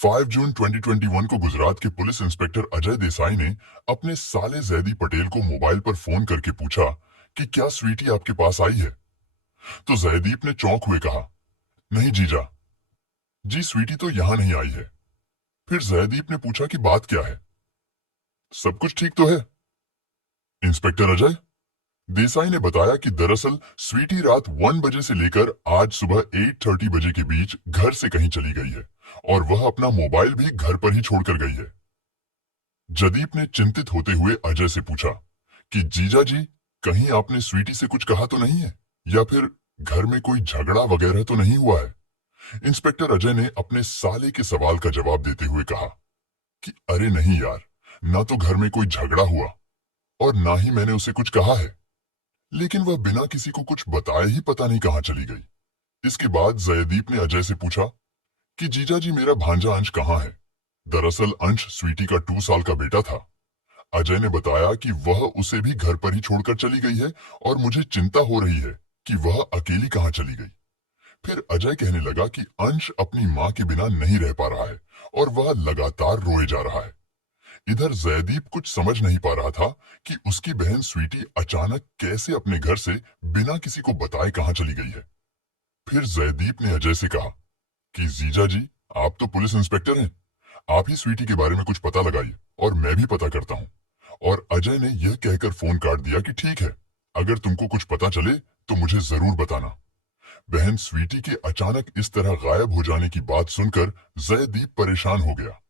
5 जून 2021 को गुजरात के police inspector Ajay Desai ने अपने साले जैदी पटेल को मोबाइल पर फोन करके पूछा कि क्या स्वीटी आपके पास आई है। तो जयदीप ने चौंक हुए कहा, नहीं जीजा जी, स्वीटी तो यहां नहीं आई है। फिर जयदीप ने पूछा कि बात क्या है, सब कुछ ठीक तो है इंस्पेक्टर अजय। देसाई ने बताया कि दरअसल स्वीटी रात 1 बजे से लेकर आज सुबह 8:30 बजे के बीच घर से कहीं चली गई है और वह अपना मोबाइल भी घर पर ही छोड़कर गई है। जदीप ने चिंतित होते हुए अजय से पूछा कि जीजा जी, कहीं आपने स्वीटी से कुछ कहा तो नहीं है, या फिर घर में कोई झगड़ा वगैरह तो नहीं हुआ है। इंस्पेक्टर अजय ने अपने साले के सवाल का जवाब देते हुए कहा कि अरे नहीं यार, ना तो घर में कोई झगड़ा हुआ और ना ही मैंने उसे कुछ कहा है, लेकिन वह बिना किसी को कुछ बताए ही पता नहीं कहां चली गई। इसके बाद जयदीप ने अजय से पूछा कि जीजा जी, मेरा भांजा अंश कहाँ है। दरअसल अंश स्वीटी का 2 साल का बेटा था। अजय ने बताया कि वह उसे भी घर पर ही छोड़कर चली गई है और मुझे चिंता हो रही है कि वह अकेली कहां चली गई। फिर अजय कहने लगा कि अंश अपनी मां के बिना नहीं रह पा रहा है और वह लगातार रोए जा रहा है। इधर जयदीप कुछ समझ नहीं पा रहा था कि उसकी बहन स्वीटी अचानक कैसे अपने घर से बिना किसी को बताए कहां चली गई है। फिर जयदीप ने अजय से कहा कि जीजा जी, आप तो पुलिस इंस्पेक्टर हैं, आप ही स्वीटी के बारे में कुछ पता लगाइए और मैं भी पता करता हूं। और अजय ने यह कहकर फोन काट दिया कि ठीक है, अगर तुमको कुछ पता चले तो मुझे जरूर बताना। बहन स्वीटी के अचानक इस तरह गायब हो जाने की बात सुनकर जयदीप परेशान हो गया।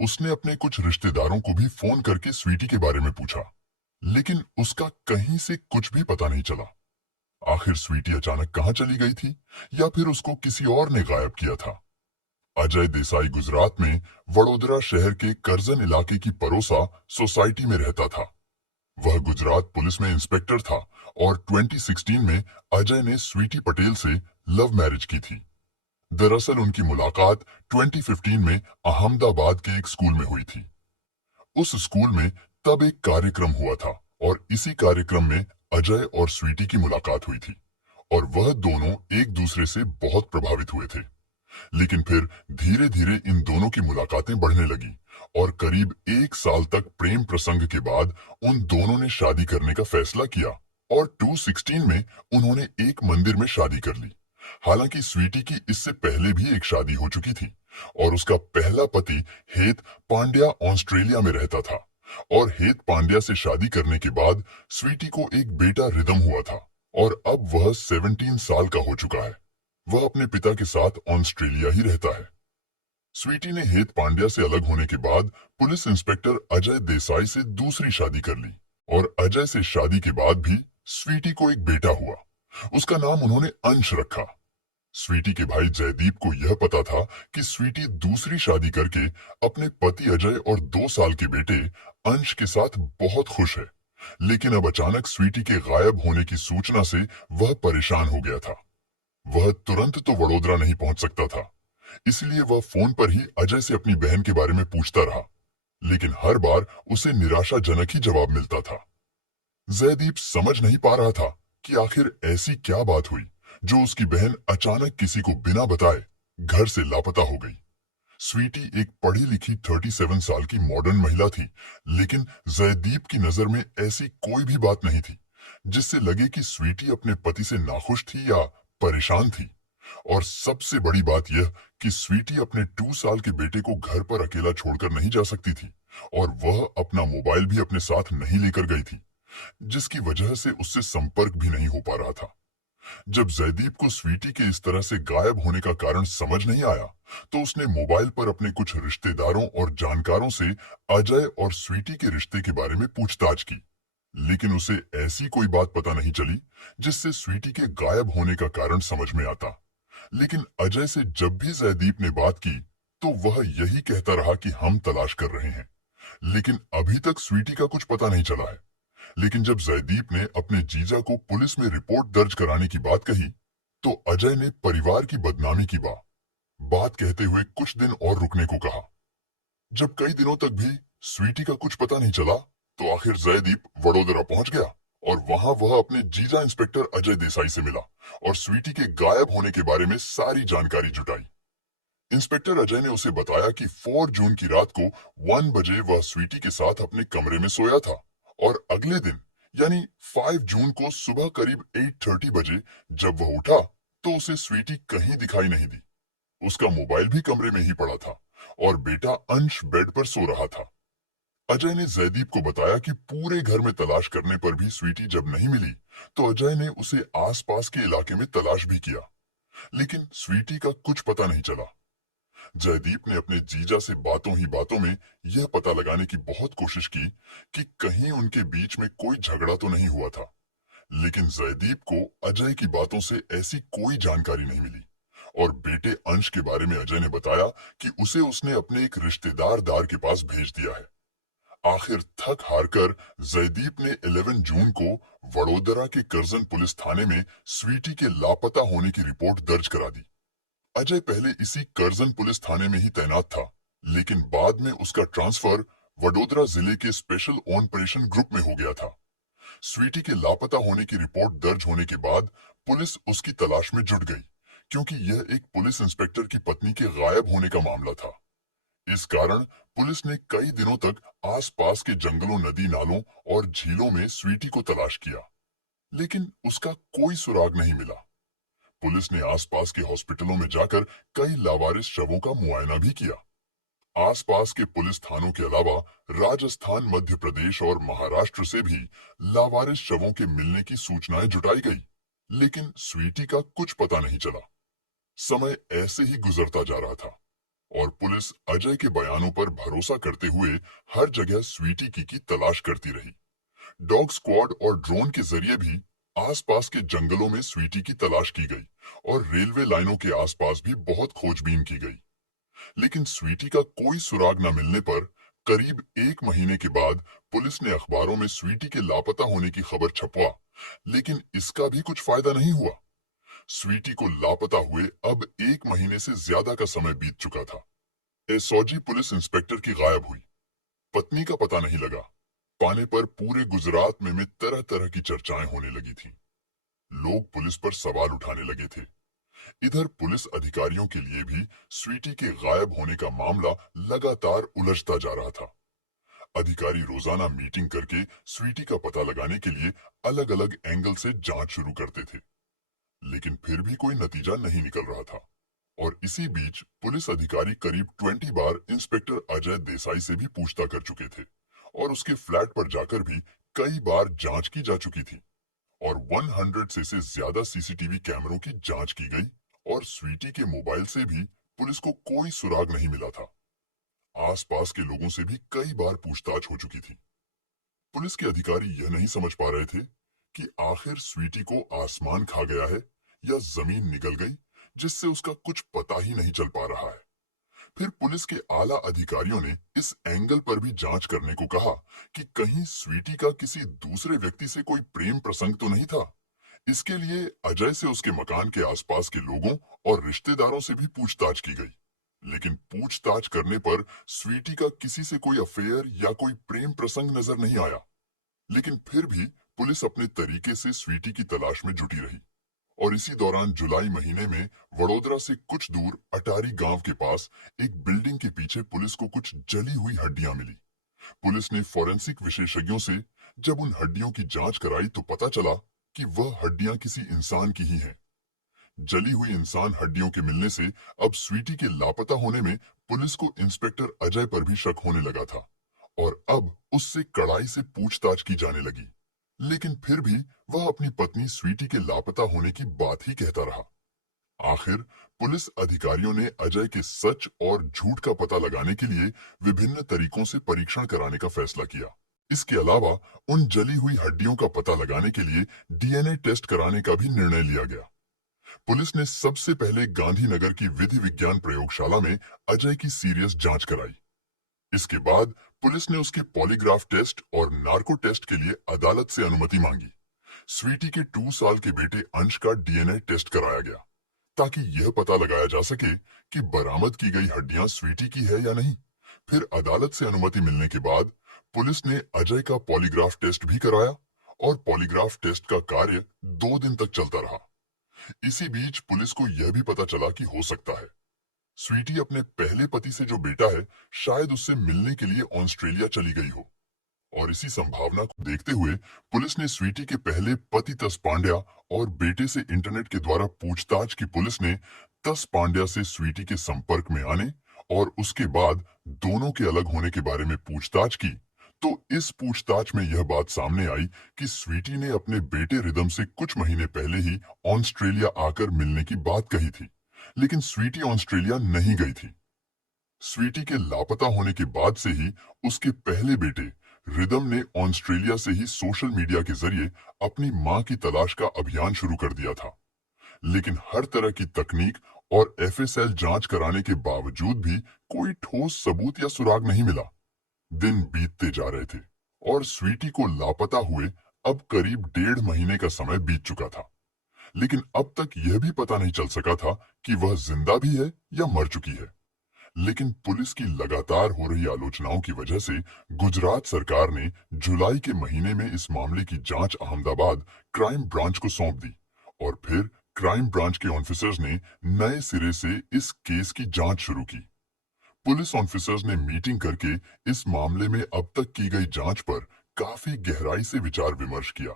उसने अपने कुछ रिश्तेदारों को भी फोन करके स्वीटी के बारे में पूछा, लेकिन उसका कहीं से कुछ भी पता नहीं चला। आखिर स्वीटी अचानक कहां चली गई थी, या फिर उसको किसी और ने गायब किया था। अजय देसाई गुजरात में वडोदरा शहर के करजन इलाके की परोसा सोसाइटी में रहता था। वह गुजरात पुलिस में इंस्पेक्टर था और 2016 में अजय ने स्वीटी पटेल से लव मैरिज की थी। दरअसल उनकी मुलाकात 2015 में अहमदाबाद के एक स्कूल में हुई थी। उस स्कूल में तब एक कार्यक्रम हुआ था और इसी कार्यक्रम में अजय और स्वीटी की मुलाकात हुई थी और वह दोनों एक दूसरे से बहुत प्रभावित हुए थे। लेकिन फिर धीरे धीरे इन दोनों की मुलाकातें बढ़ने लगी और करीब 1 साल तक प्रेम प्रसंग के बाद उन दोनों ने शादी करने का फैसला किया और 2016 में उन्होंने एक मंदिर में शादी कर ली। हालांकि स्वीटी की इससे पहले भी एक शादी हो चुकी थी और उसका पहला पति हेत पांड्या ऑस्ट्रेलिया में रहता था और हेत पांड्या से शादी करने के बाद स्वीटी को एक बेटा रिदम हुआ था और अब वह 17 साल का हो चुका है। वह अपने पिता के साथ ऑस्ट्रेलिया ही रहता है। स्वीटी ने हेत पांड्या से अलग होने के बाद पुलिस इंस्पेक्टर अजय देसाई से दूसरी शादी कर ली और अजय से शादी के बाद भी स्वीटी को एक बेटा हुआ। उसका नाम उन्होंने अंश रखा। स्वीटी के भाई जयदीप को यह पता था कि स्वीटी दूसरी शादी करके अपने पति अजय और 2 साल के बेटे अंश के साथ बहुत खुश है। लेकिन अब अचानक स्वीटी के गायब होने की सूचना से वह परेशान हो गया था। वह तुरंत तो वडोदरा नहीं पहुंच सकता था, इसलिए वह फोन पर ही अजय से अपनी बहन के बारे में पूछता रहा, लेकिन हर बार उसे निराशाजनक ही जवाब मिलता था। जयदीप समझ नहीं पा रहा था कि आखिर ऐसी क्या बात हुई जो उसकी बहन अचानक किसी को बिना बताए घर से लापता हो गई। स्वीटी एक पढ़ी लिखी 37 साल की मॉडर्न महिला थी, लेकिन जयदीप की नजर में ऐसी कोई भी बात नहीं थी जिससे लगे कि स्वीटी अपने पति से नाखुश थी या परेशान थी। और सबसे बड़ी बात यह कि स्वीटी अपने 2 साल के बेटे को घर पर अकेला छोड़कर नहीं जा सकती थी और वह अपना मोबाइल भी अपने साथ नहीं लेकर गई थी, जिसकी वजह से उससे संपर्क भी नहीं हो पा रहा था। जब जयदीप को स्वीटी के इस तरह से गायब होने का कारण समझ नहीं आया, तो उसने मोबाइल पर अपने कुछ रिश्तेदारों और जानकारों से अजय और स्वीटी के रिश्ते के बारे में पूछताछ की, लेकिन उसे ऐसी कोई बात पता नहीं चली जिससे स्वीटी के गायब होने का कारण समझ में आता। लेकिन अजय से जब भी जयदीप ने बात की, तो वह यही कहता रहा कि हम तलाश कर रहे हैं, लेकिन अभी तक स्वीटी का कुछ पता नहीं चला है। लेकिन जब जयदीप ने अपने जीजा को पुलिस में रिपोर्ट दर्ज कराने की बात कही, तो अजय ने परिवार की बदनामी की बात कहते हुए कुछ दिन और रुकने को कहा। जब कई दिनों तक भी स्वीटी का कुछ पता नहीं चला, तो आखिर जयदीप वडोदरा पहुंच गया और वहां वह अपने जीजा इंस्पेक्टर अजय देसाई से मिला और स्वीटी के गायब होने के बारे में सारी जानकारी जुटाई। इंस्पेक्टर अजय ने उसे बताया कि 4 जून की रात को 1 बजे वह स्वीटी के साथ अपने कमरे में सोया था और अगले दिन यानी 5 जून को सुबह करीब 8:30 बजे जब वह उठा तो उसे स्वीटी कहीं दिखाई नहीं दी। उसका मोबाइल भी कमरे में ही पड़ा था और बेटा अंश बेड पर सो रहा था। अजय ने जयदीप को बताया कि पूरे घर में तलाश करने पर भी स्वीटी जब नहीं मिली तो अजय ने उसे आसपास के इलाके में तलाश भी किया, लेकिन स्वीटी का कुछ पता नहीं चला। जयदीप ने अपने जीजा से बातों ही बातों में यह पता लगाने की बहुत कोशिश की कि कहीं उनके बीच में कोई झगड़ा तो नहीं हुआ था, लेकिन जयदीप को अजय की बातों से ऐसी कोई जानकारी नहीं मिली और बेटे अंश के बारे में अजय ने बताया कि उसे उसने अपने एक रिश्तेदार दार के पास भेज दिया है। आखिर थक हार कर जयदीप ने 11 जून को वडोदरा के करजन पुलिस थाने में स्वीटी के लापता होने की रिपोर्ट दर्ज करा दी। अजय पहले इसी करजन पुलिस थाने में ही तैनात था, लेकिन बाद में उसका ट्रांसफर वडोदरा जिले के स्पेशल ऑपरेशन ग्रुप में हो गया था। स्वीटी के लापता होने की रिपोर्ट दर्ज होने के बाद पुलिस उसकी तलाश में जुट गई, क्योंकि यह एक पुलिस इंस्पेक्टर की पत्नी के गायब होने का मामला था। इस कारण पुलिस ने कई दिनों तक आसपास के जंगलों, नदी नालों और झीलों में स्वीटी को तलाश किया, लेकिन उसका कोई सुराग नहीं मिला। पुलिस ने आसपास के हॉस्पिटलों में जाकर कई लावारिस शवों का मुआयना भी किया। आसपास के पुलिस थानों के अलावा राजस्थान, मध्य प्रदेश और महाराष्ट्र से भी लावारिस शवों के मिलने की सूचनाएं जुटाई गई, लेकिन स्वीटी का कुछ पता नहीं चला। समय ऐसे ही गुजरता जा रहा था और पुलिस अजय के बयानों पर भरोसा करते हुए हर जगह स्वीटी की तलाश करती रही। डॉग स्क्वाड और ड्रोन के जरिए भी आसपास के जंगलों में स्वीटी की तलाश की गई और रेलवे लाइनों के आसपास भी बहुत खोजबीन की गई, लेकिन स्वीटी का कोई सुराग न मिलने पर करीब 1 महीने के बाद पुलिस ने अखबारों में स्वीटी के लापता होने की खबर छपवा, लेकिन इसका भी कुछ फायदा नहीं हुआ। स्वीटी को लापता हुए अब 1 महीने से ज्यादा का समय बीत चुका था। एसओजी पुलिस इंस्पेक्टर की गायब हुई, पत्नी का पता नहीं लगा पाने पर पूरे गुजरात में तरह तरह की चर्चाएं होने लगी थीं। लोग पुलिस पर सवाल उठाने लगे थे। इधर पुलिस अधिकारियों के लिए भी स्वीटी के गायब होने का मामला लगातार उलझता जा रहा था। अधिकारी रोजाना मीटिंग करके स्वीटी का पता लगाने के लिए अलग अलग एंगल से जांच शुरू करते थे, लेकिन फिर भी कोई नतीजा नहीं निकल रहा था। और इसी बीच पुलिस अधिकारी करीब 20 बार इंस्पेक्टर अजय देसाई से भी पूछता कर चुके थे और उसके फ्लैट पर जाकर भी कई बार जांच की जा चुकी थी और 100 से ज्यादा सीसीटीवी कैमरों की जांच की गई और स्वीटी के मोबाइल से भी पुलिस को कोई सुराग नहीं मिला था। आसपास के लोगों से भी कई बार पूछताछ हो चुकी थी। पुलिस के अधिकारी यह नहीं समझ पा रहे थे कि आखिर स्वीटी को आसमान खा गया है या जमीन निगल गई, जिससे उसका कुछ पता ही नहीं चल पा रहा है। फिर पुलिस के आला अधिकारियों ने इस एंगल पर भी जांच करने को कहा कि कहीं स्वीटी का किसी दूसरे व्यक्ति से कोई प्रेम प्रसंग तो नहीं था। इसके लिए अजय से उसके मकान के आसपास के लोगों और रिश्तेदारों से भी पूछताछ की गई, लेकिन पूछताछ करने पर स्वीटी का किसी से कोई अफेयर या कोई प्रेम प्रसंग नजर नहीं आया। लेकिन फिर भी पुलिस अपने तरीके से स्वीटी की तलाश में जुटी रही और इसी दौरान जुलाई महीने में वडोदरा से कुछ दूर अटारी गांव के पास एक बिल्डिंग के पीछे पुलिस को कुछ जली हुई हड्डियां मिली। पुलिस ने फॉरेंसिक विशेषज्ञों से जब उन हड्डियों की जांच कराई तो पता चला कि वह हड्डियां किसी इंसान की ही हैं। जली हुई इंसान हड्डियों के मिलने से अब स्वीटी के लापता होने में पुलिस को इंस्पेक्टर अजय पर भी शक होने लगा था और अब उससे कड़ाई से पूछताछ की जाने लगी। लेकिन फिर भी वह अपनी पत्नी स्वीटी के लापता होने की बात ही कहता रहा। आखिर पुलिस अधिकारियों ने अजय के सच और झूठ का पता लगाने के लिए विभिन्न तरीकों से परीक्षण कराने का फैसला किया। इसके अलावा उन जली हुई हड्डियों का पता लगाने के लिए डीएनए टेस्ट कराने का भी निर्णय लिया गया। पुलिस ने सबसे पहले गांधीनगर की विधि विज्ञान प्रयोगशाला में अजय की सीरियस जांच कराई। इसके बाद पुलिस ने उसके पॉलीग्राफ टेस्ट और नार्को टेस्ट के लिए अदालत से अनुमति मांगी। स्वीटी के 2 साल के बेटे अंश का डीएनए टेस्ट कराया गया ताकि यह पता लगाया जा सके कि बरामद की गई हड्डियां स्वीटी की है या नहीं। फिर अदालत से अनुमति मिलने के बाद पुलिस ने अजय का पॉलीग्राफ टेस्ट भी कराया और पॉलीग्राफ टेस्ट का कार्य 2 दिन तक चलता रहा। इसी बीच पुलिस को यह भी पता चला कि हो सकता है स्वीटी अपने पहले पति से जो बेटा है, शायद उससे मिलने के लिए ऑस्ट्रेलिया चली गई हो। और इसी संभावना को देखते हुए पुलिस ने स्वीटी के पहले पति तस पांड्या और बेटे से इंटरनेट के द्वारा पूछताछ की। पुलिस ने तस पांड्या से स्वीटी के संपर्क में आने और उसके बाद दोनों के अलग होने के बारे में पूछताछ की। तो इस पूछताछ में यह बात सामने आई कि स्वीटी ने अपने बेटे रिदम से कुछ महीने पहले ही ऑस्ट्रेलिया आकर मिलने की बात कही थी, लेकिन स्वीटी ऑस्ट्रेलिया नहीं गई थी। स्वीटी के लापता होने के बाद से ही उसके पहले बेटे रिदम ने ऑस्ट्रेलिया से ही सोशल मीडिया के जरिए अपनी मां की तलाश का अभियान शुरू कर दिया था। लेकिन हर तरह की तकनीक और एफएसएल जांच कराने के बावजूद भी कोई ठोस सबूत या सुराग नहीं मिला। दिन बीतते जा रहे थे और स्वीटी को लापता हुए अब करीब 1.5 महीने का समय बीत चुका था। लेकिन अब तक यह भी पता नहीं चल सका था कि वह जिंदा भी है या मर चुकी है। लेकिन पुलिस की लगातार हो रही आलोचनाओं की वजह से गुजरात सरकार ने जुलाई के महीने में इस मामले की जांच अहमदाबाद क्राइम ब्रांच को सौंप दी। और फिर क्राइम ब्रांच के ऑफिसर्स ने नए सिरे से इस केस की जांच शुरू की। पुलिस ऑफिसर्स ने मीटिंग करके इस मामले में अब तक की गई जांच पर काफी गहराई से विचार विमर्श किया,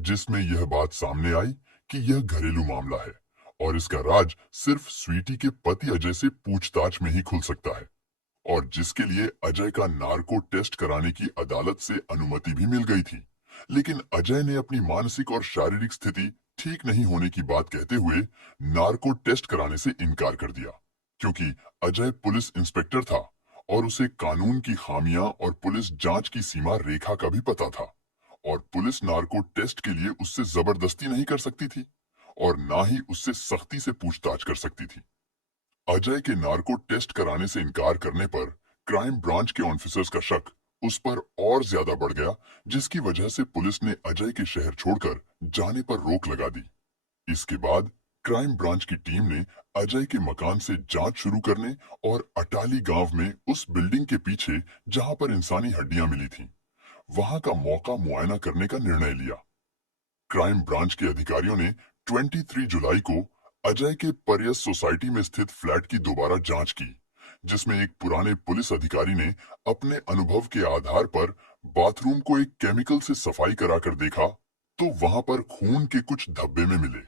जिसमें यह बात सामने आई कि यह घरेलू मामला है और इसका राज सिर्फ स्वीटी के पति अजय से पूछताछ में ही खुल सकता है, और जिसके लिए अजय का नार्को टेस्ट कराने की अदालत से अनुमति भी मिल गई थी। लेकिन अजय ने अपनी मानसिक और शारीरिक स्थिति ठीक नहीं होने की बात कहते हुए नार्को टेस्ट कराने से इनकार कर दिया, क्योंकि अजय पुलिस इंस्पेक्टर था और उसे कानून की खामियां और पुलिस जांच की सीमा रेखा का भी पता था। और पुलिस नार्को टेस्ट के लिए उससे जबरदस्ती नहीं कर सकती थी और ना ही उससे सख्ती से पूछताछ कर सकती थी। अजय के नार्को टेस्ट कराने से इनकार करने पर क्राइम ब्रांच के ऑफिसर्स का शक उस पर और ज्यादा बढ़ गया, जिसकी वजह से पुलिस ने अजय के शहर छोड़कर जाने पर रोक लगा दी। इसके बाद क्राइम ब्रांच की टीम ने अजय के मकान से जांच शुरू करने और अटाली गांव में उस बिल्डिंग के पीछे जहां पर इंसानी हड्डियां मिली थीं, वहां का मौका मुआयना करने का निर्णय लिया। क्राइम ब्रांच के अधिकारियों ने 23 जुलाई को अजय के परियस सोसाइटी में स्थित फ्लैट की दोबारा जांच की, जिसमें एक पुराने पुलिस अधिकारी ने अपने अनुभव के आधार पर बाथरूम को एक केमिकल से सफाई कराकर देखा तो वहां पर खून के कुछ धब्बे में मिले।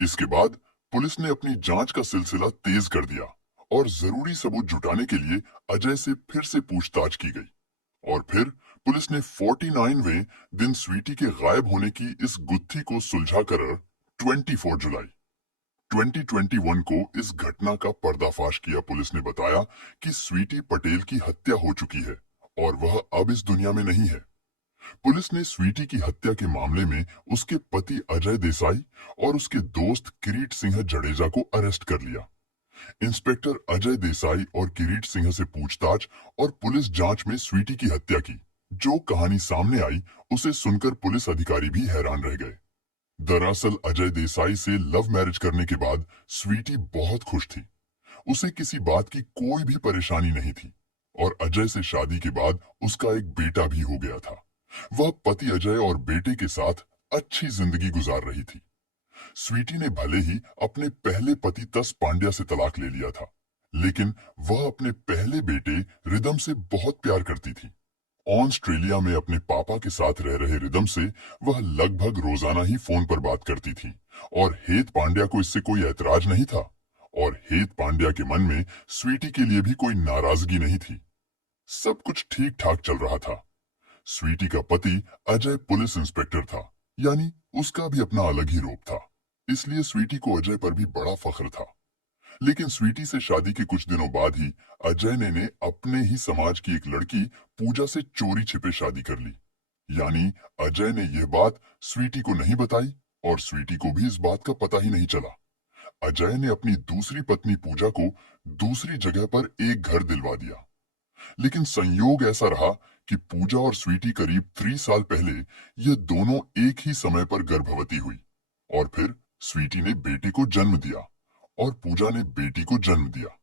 इसके बाद पुलिस ने अपनी जांच का सिलसिला तेज कर दिया और जरूरी सबूत जुटाने के लिए अजय से फिर से पूछताछ की गई। और फिर पुलिस ने 49वें दिन स्वीटी के गायब होने की इस गुत्थी को सुलझा कर 24 जुलाई 2021 को इस घटना का पर्दाफाश किया। पुलिस ने बताया कि स्वीटी पटेल की हत्या हो चुकी है और वह अब इस दुनिया में नहीं है। पुलिस ने स्वीटी की हत्या के मामले में उसके पति अजय देसाई और उसके दोस्त किरीट सिंह जडेजा को अरेस्ट कर लिया। इंस्पेक्टर अजय देसाई और किरीट सिंह से पूछताछ और पुलिस जांच में स्वीटी की हत्या की जो कहानी सामने आई, उसे सुनकर पुलिस अधिकारी भी हैरान रह गए। दरअसल अजय देसाई से लव मैरिज करने के बाद स्वीटी बहुत खुश थी। उसे किसी बात की कोई भी परेशानी नहीं थी और अजय से शादी के बाद उसका एक बेटा भी हो गया था। वह पति अजय और बेटे के साथ अच्छी जिंदगी गुजार रही थी। स्वीटी ने भले ही अपने पहले पति तस पांड्या से तलाक ले लिया था, लेकिन वह अपने पहले बेटे रिदम से बहुत प्यार करती थी। ऑस्ट्रेलिया में अपने पापा के साथ रह रहे रिदम से वह लगभग रोजाना ही फोन पर बात करती थी और हेत पांड्या को इससे कोई ऐतराज नहीं था और हेत पांड्या के मन में स्वीटी के लिए भी कोई नाराजगी नहीं थी। सब कुछ ठीक ठाक चल रहा था। स्वीटी का पति अजय पुलिस इंस्पेक्टर था, यानी उसका भी अपना अलग ही रूप था, इसलिए स्वीटी को अजय पर भी बड़ा फख्र था। लेकिन स्वीटी से शादी के कुछ दिनों बाद ही अजय ने अपने ही समाज की एक लड़की पूजा से चोरी छिपे शादी कर ली। यानी अजय ने यह बात स्वीटी को नहीं बताई और स्वीटी को भी इस बात का पता ही नहीं चला। अजय ने अपनी दूसरी पत्नी पूजा को दूसरी जगह पर एक घर दिलवा दिया। लेकिन संयोग ऐसा रहा कि पूजा और स्वीटी करीब 3 साल पहले ये दोनों एक ही समय पर गर्भवती हुई और फिर स्वीटी ने बेटे को जन्म दिया और पूजा ने बेटी को जन्म दिया।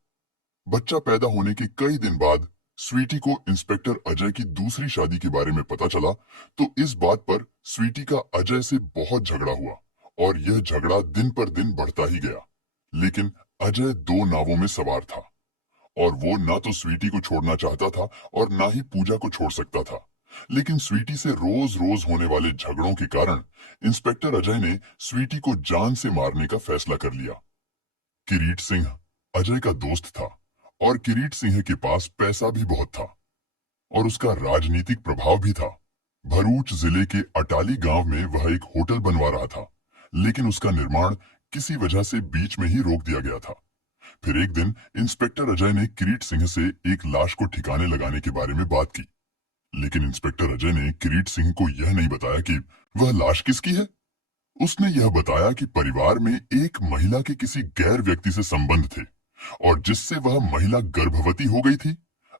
बच्चा पैदा होने के कई दिन बाद स्वीटी को इंस्पेक्टर अजय की दूसरी शादी के बारे में पता चला, तो इस बात पर स्वीटी का अजय से बहुत झगड़ा हुआ और यह झगड़ा दिन पर दिन बढ़ता ही गया। लेकिन अजय दो नावों में सवार था और वो ना तो स्वीटी को छोड़ना चाहता था और ना ही पूजा को छोड़ सकता था। लेकिन स्वीटी से रोज रोज होने वाले झगड़ों के कारण इंस्पेक्टर अजय ने स्वीटी को जान से मारने का फैसला कर लिया। किरीट सिंह अजय का दोस्त था और किरीट सिंह के पास पैसा भी बहुत था और उसका राजनीतिक प्रभाव भी था। भरूच जिले के अटाली गांव में वह एक होटल बनवा रहा था, लेकिन उसका निर्माण किसी वजह से बीच में ही रोक दिया गया था। फिर एक दिन इंस्पेक्टर अजय ने किरीट सिंह से एक लाश को ठिकाने लगाने के बारे में बात की, लेकिन इंस्पेक्टर अजय ने किरीट सिंह को यह नहीं बताया कि वह लाश किसकी है। उसने यह बताया कि परिवार में एक महिला के किसी गैर व्यक्ति से संबंध थे और जिससे वह महिला गर्भवती हो गई थी।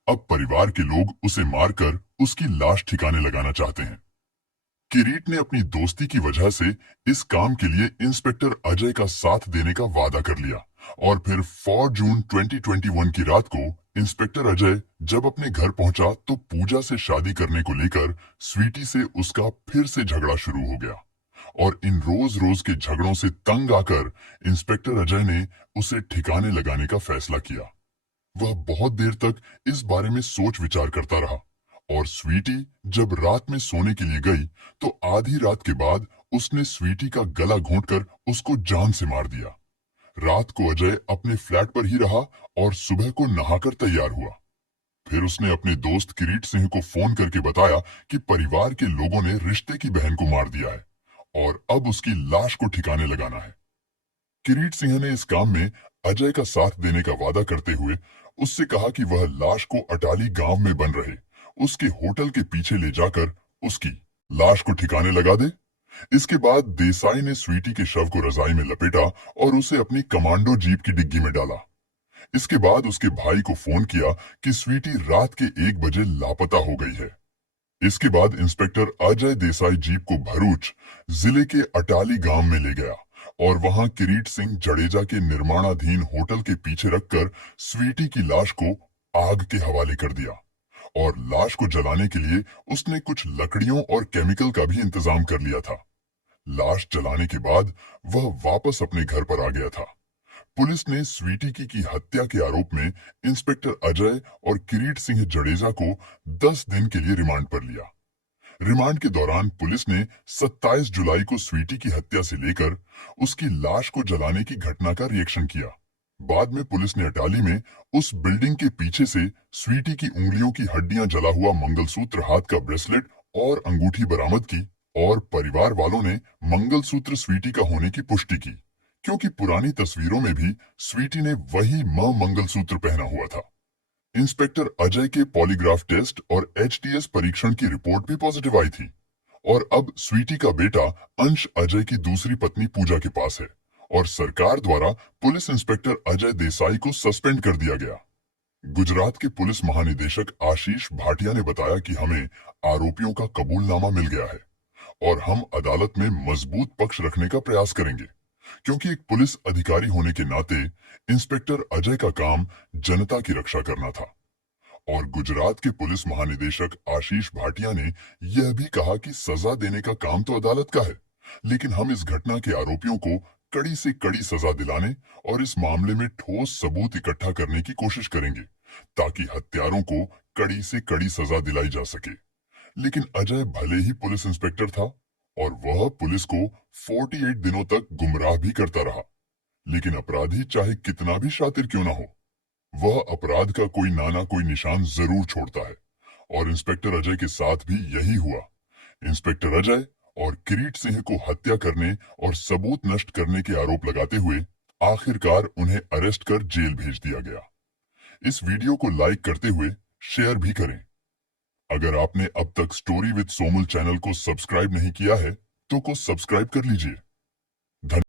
अब परिवार के लोग उसे मारकर उसकी लाश ठिकाने लगाना चाहते हैं। किरीट ने अपनी दोस्ती की वजह से इस काम के लिए इंस्पेक्टर अजय का साथ देने का वादा कर लिया और फिर 4 जून 2021 की रात को इंस्पेक्टर अजय जब अपने घर पहुंचा तो पूजा से शादी करने को लेकर स्वीटी से उसका फिर से झगड़ा शुरू हो गया और इन रोज रोज के झगड़ों से तंग आकर इंस्पेक्टर अजय ने उसे ठिकाने लगाने का फैसला किया। वह बहुत देर तक इस बारे में सोच विचार करता रहा और स्वीटी जब रात में सोने के लिए गई तो आधी रात के बाद उसने स्वीटी का गला घोंटकर उसको जान से मार दिया। रात को अजय अपने फ्लैट पर ही रहा और सुबह को नहाकर तैयार हुआ। फिर उसने अपने दोस्त किरीट सिंह को फोन करके बताया कि परिवार के लोगों ने रिश्ते की बहन को मार दिया है और अब उसकी लाश को ठिकाने लगाना है। किरीट सिंह ने इस काम में अजय का साथ देने का वादा करते हुए उससे कहा कि वह लाश को अटाली गांव में बन रहे उसके होटल के पीछे ले जाकर उसकी लाश को ठिकाने लगा दे। इसके बाद देसाई ने स्वीटी के शव को रजाई में लपेटा और उसे अपनी कमांडो जीप की डिग्गी में डाला। इसके बाद उसके भाई को फोन किया कि स्वीटी रात के 1 बजे लापता हो गई है। इसके बाद इंस्पेक्टर अजय देसाई जीप को भरूच जिले के अटाली गांव में ले गया और वहां किरीट सिंह जडेजा के निर्माणाधीन होटल के पीछे रखकर स्वीटी की लाश को आग के हवाले कर दिया और लाश को जलाने के लिए उसने कुछ लकड़ियों और केमिकल का भी इंतजाम कर लिया था। लाश जलाने के बाद वह वापस अपने घर पर आ गया था। पुलिस ने स्वीटी की हत्या के आरोप में इंस्पेक्टर अजय और किरीट सिंह जडेजा को 10 दिन के लिए रिमांड पर लिया। रिमांड के दौरान पुलिस ने 27 जुलाई को स्वीटी की हत्या से लेकर उसकी लाश को जलाने की घटना का रिएक्शन किया। बाद में पुलिस ने अटाली में उस बिल्डिंग के पीछे से स्वीटी की उंगलियों की हड्डियां जला हुआ मंगलसूत्र, हाथ का ब्रेसलेट और अंगूठी बरामद की और परिवार वालों ने मंगलसूत्र स्वीटी का होने की पुष्टि की, क्योंकि पुरानी तस्वीरों में भी स्वीटी ने वही मंगलसूत्र पहना हुआ था। इंस्पेक्टर अजय के पॉलीग्राफ टेस्ट और एचटीएस परीक्षण की रिपोर्ट भी पॉजिटिव आई थी और अब स्वीटी का बेटा अंश अजय की दूसरी पत्नी पूजा के पास है और सरकार द्वारा पुलिस इंस्पेक्टर अजय देसाई को सस्पेंड कर दिया गया। गुजरात के पुलिस महानिदेशक आशीष भाटिया ने बताया कि हमें आरोपियों का कबूलनामा मिल गया है और हम अदालत में मजबूत पक्ष रखने का प्रयास करेंगे, क्योंकि एक पुलिस अधिकारी होने के नाते इंस्पेक्टर अजय का काम जनता की रक्षा करना था। और गुजरात के पुलिस महानिदेशक आशीष भाटिया ने यह भी कहा कि सजा देने का काम तो अदालत का है, लेकिन हम इस घटना के आरोपियों को कड़ी से कड़ी सजा दिलाने और इस मामले में ठोस सबूत इकट्ठा करने की कोशिश करेंगे ताकि हत्यारों को कड़ी से कड़ी सजा दिलाई जा सके। लेकिन अजय भले ही पुलिस इंस्पेक्टर था और वह पुलिस को 48 दिनों तक गुमराह भी करता रहा, लेकिन अपराधी चाहे कितना भी शातिर क्यों ना हो, वह अपराध का कोई ना कोई निशान जरूर छोड़ता है और इंस्पेक्टर अजय के साथ भी यही हुआ। इंस्पेक्टर अजय और किरीट सिंह को हत्या करने और सबूत नष्ट करने के आरोप लगाते हुए आखिरकार उन्हें अरेस्ट कर जेल भेज दिया गया। इस वीडियो को लाइक करते हुए शेयर भी करें। अगर आपने अब तक स्टोरी विद सोमुल चैनल को सब्सक्राइब नहीं किया है तो सब्सक्राइब कर लीजिए। धन्यवाद।